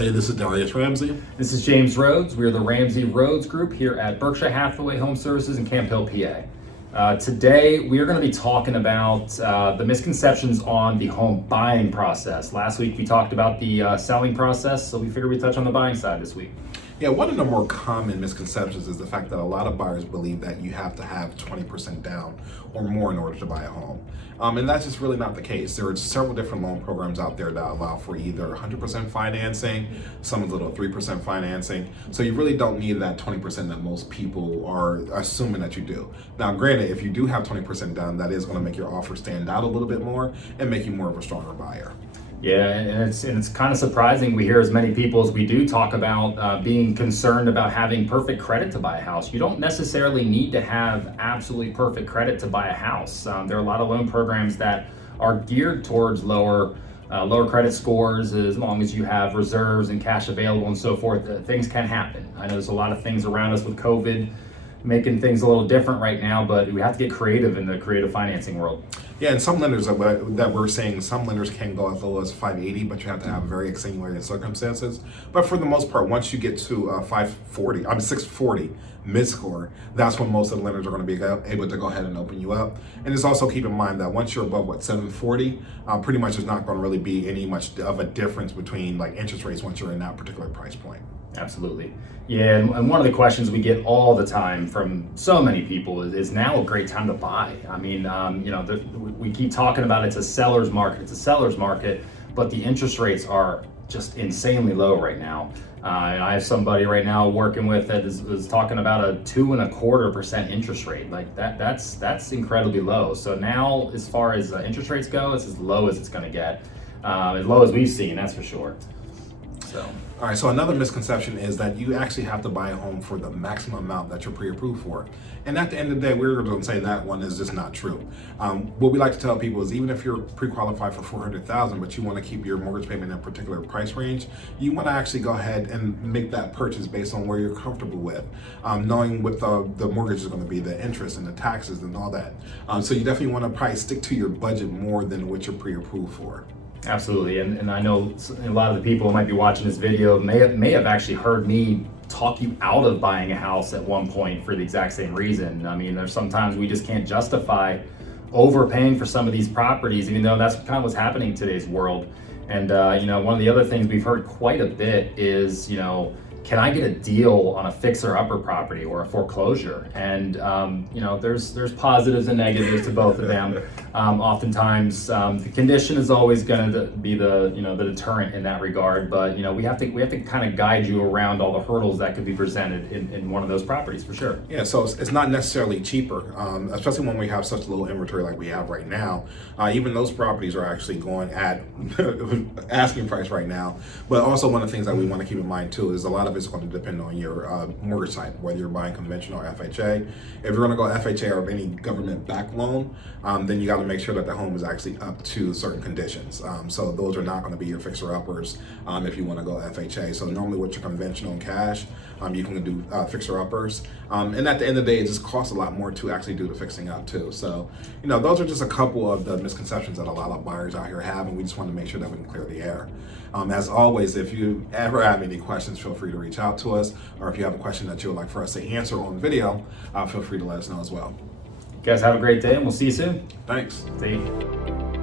Hey, this is Darius Ramsey. This is James Rhoads. We are the Ramsey Rhoads group here at Berkshire Hathaway HomeServices in Camp Hill, PA. Today, we are going to be talking about the misconceptions on the home buying process. Last week, we talked about the selling process, so we figured we'd touch on the buying side this week. Yeah, one of the more common misconceptions is the fact that a lot of buyers believe that you have to have 20% down or more in order to buy a home. And that's just really not the case. There are several different loan programs out there that allow for either 100% financing, some with little 3% financing. So you really don't need that 20% that most people are assuming that you do. Now, granted, if you do have 20% down, that is going to make your offer stand out a little bit more and make you more of a stronger buyer. Yeah, and it's kind of surprising we hear as many people as we do talk about being concerned about having perfect credit to buy a house. You don't necessarily need to have absolutely perfect credit to buy a house. There are a lot of loan programs that are geared towards lower credit scores, as long as you have reserves and cash available and so forth. Things can happen. I know there's a lot of things around us with COVID making things a little different right now, but we have to get creative in the creative financing world. Yeah, and some lenders that we're saying, some lenders can go as low as 580, but you have to have very extenuating circumstances. But for the most part, once you get to 640 mid-score, that's when most of the lenders are going to be able to go ahead and open you up. And just also keep in mind that once you're above 740, pretty much there's not going to really be any much of a difference between like interest rates once you're in that particular price point. Absolutely. Yeah, and one of the questions we get all the time from so many people is now a great time to buy? I mean, we keep talking about it's a seller's market, but the interest rates are just insanely low right now. And I have somebody right now working with that is talking about a 2.25% interest rate. Like that's incredibly low. So now, as far as interest rates go, it's as low as it's going to get, as low as we've seen, that's for sure. So. All right, so another misconception is that you actually have to buy a home for the maximum amount that you're pre-approved for. And at the end of the day, we're going to say that one is just not true. What we like to tell people is even if you're pre-qualified for $400,000, but you want to keep your mortgage payment in a particular price range, you want to actually go ahead and make that purchase based on where you're comfortable with, knowing what the mortgage is going to be, the interest and the taxes and all that. So you definitely want to probably stick to your budget more than what you're pre-approved for. Absolutely, and I know a lot of the people who might be watching this video may have actually heard me talk you out of buying a house at one point for the exact same reason. I mean, there's sometimes we just can't justify overpaying for some of these properties, even though that's kind of what's happening in today's world. And one of the other things we've heard quite a bit is, can I get a deal on a fixer-upper property or a foreclosure? And there's positives and negatives to both of them. Oftentimes, the condition is always going to be the deterrent in that regard. But we have to kind of guide you around all the hurdles that could be presented in one of those properties for sure. Yeah, so it's not necessarily cheaper, especially when we have such low inventory like we have right now. Even those properties are actually going at asking price right now. But also one of the things that we want to keep in mind too is a lot of it's going to depend on your mortgage type, whether you're buying conventional or FHA. If you're going to go FHA or any government-backed loan, then you got to make sure that the home is actually up to certain conditions. So those are not going to be your fixer-uppers if you want to go FHA. So normally with your conventional and cash, you can do fixer-uppers. And at the end of the day, it just costs a lot more to actually do the fixing up too. So, those are just a couple of the misconceptions that a lot of buyers out here have, and we just want to make sure that we can clear the air. As always, if you ever have any questions, feel free to reach out to us, or if you have a question that you would like for us to answer on video, feel free to let us know as well. You guys have a great day, and we'll see you soon. Thanks. See you.